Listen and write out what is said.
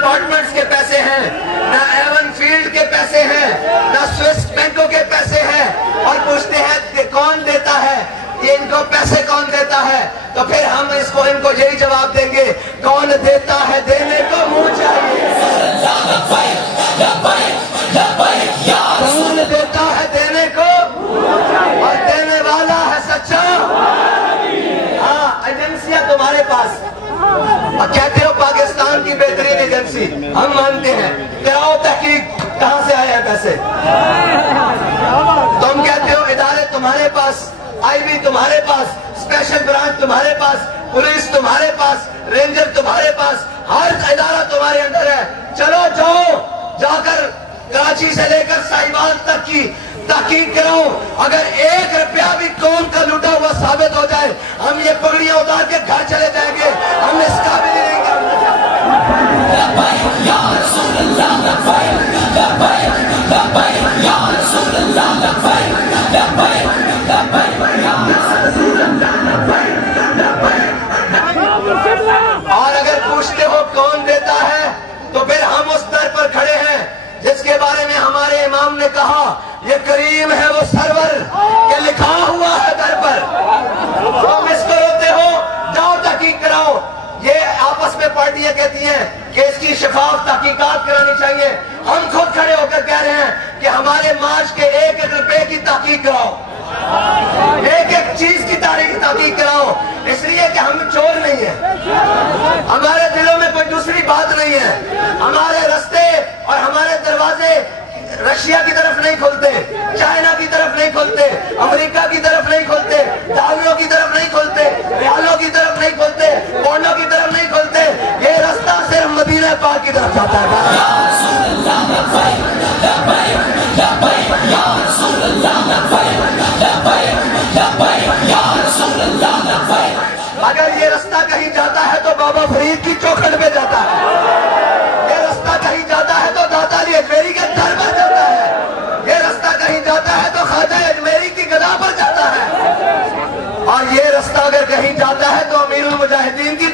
Apartments کے پیسے ہیں، نہ ایون فیلڈ کے پیسے ہیں، نہ سوئس بینکوں کے پیسے ہیں، اور پوچھتے ہیں کہ کون دیتا ہے، یہ ان کو پیسے کون دیتا ہے؟ تو پھر ہم ان کو یہی جواب دیں گے، کون دیتا ہے دینے کو منہ چاہیے، کون دیتا ہے دینے کو اور دینے والا ہے سچا۔ ہاں ایجنسیاں تمہارے پاس، اور کہتے ہو پاکستان کی بہترین ایجنسی، ہم مانتے ہیں، کراؤ تحقیق کہاں سے آئے ہیں پیسے؟ تم کہتے ہو ادارے تمہارے پاس، آئی بی تمہارے پاس، اسپیشل برانچ تمہارے پاس، پولیس تمہارے پاس، رینجر تمہارے پاس، ہر ادارہ تمہارے اندر ہے، چلو جا کر کراچی سے لے کر ساہیوال تک کی تحقیق کراؤ، اگر 1 روپیہ بھی قوم کا لوٹا ہوا ثابت ہو جائے، ہم یہ پگڑیاں اتار کے گھر چلے جائیں گے، ہم اس قابل ہی نہیں اور اگر پوچھتے ہو کون دیتا ہے تو پھر ہم اس در پر کھڑے ہیں جس کے بارے میں ہمارے امام نے کہا، یہ کریم ہے وہ سرور کہ لکھا ہوا ہے در پر۔ تم اس کو روتے ہو، جاؤ تحقیق کراؤ۔ یہ آپس میں پارٹیاں کہتی ہیں کہ اس کی شفاف تحقیقات کرانی چاہیے، ہم خود کھڑے ہو کر کہہ رہے ہیں کہ ہمارے مارچ کے 1 روپے کی تحقیق کراؤ، ایک چیز کی تحقیق کراؤ، اس لیے کہ ہم چور نہیں ہیں، ہمارے دلوں میں کوئی دوسری بات نہیں ہے، ہمارے رستے اور ہمارے دروازے رشیا کی طرف نہیں کھلتے، چائنا کی طرف نہیں کھلتے، امریکہ کی طرف نہیں کھلتے، ڈالروں کی طرف نہیں کھلتے، ریالوں کی طرف نہیں کھلتے، پونڈوں کی طرف نہیں کھلتے، یہ رستہ صرف مدینہ پاک کی طرف جاتا ہے۔ اگر یہ رستہ کہیں جاتا ہے تو بابا فرید کی چوکھٹ پہ جاتا ہے، یہ رستہ کہیں جاتا ہے تو داتا علی اجمیری کے در پر جاتا ہے، یہ رستہ کہیں جاتا ہے تو خواجہ اجمیری کی گدا پر جاتا ہے، اور یہ رستہ اگر کہیں جاتا ہے تو امیر المجاہدین کی